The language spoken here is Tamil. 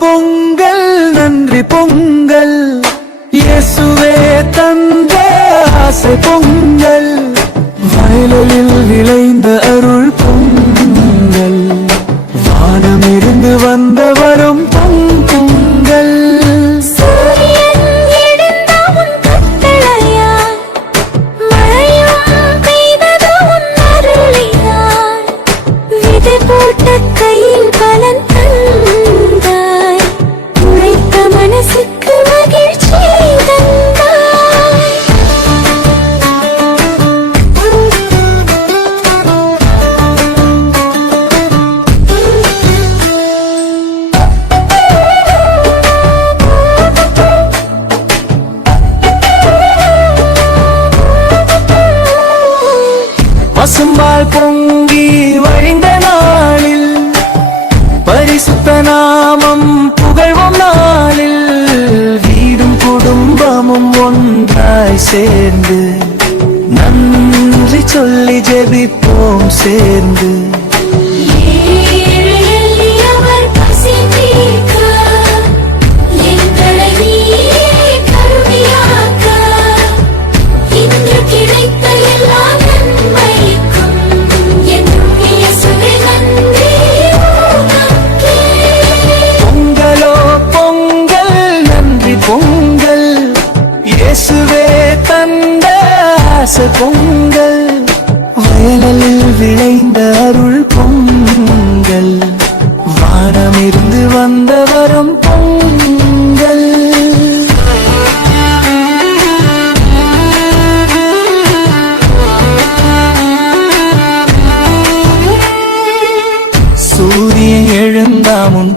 பொங்கல் நன்றி பொங்கல், இயேசுவே தந்த ஆசை பொங்கல், வயலில் விளைந்த அருள் பொங்கல், வானமிருந்து வந்த வரும் பொங்கல். கையில் பலன் தந்தாய், உழைத்த மனசுக்கு மகிழ்ச்சி தந்தாய். பசும்பால் பொங்கி வழிந்த நாளில், பரிசுத்த நாமம் புகழ்வோம் நாளில், வீடும் குடும்பமும் ஒன்றாய் சேர்ந்து நன்றி சொல்லி ஜெபிப்போம் சேர்ந்து. பொங்கல் இயேசுவே தந்த ஆசை பொங்கல், வயலில் விளைந்த அருள் பொங்கல், வானமிருந்து வந்த வரும் பொங்கல். சூரியன் எழுந்தாமுன்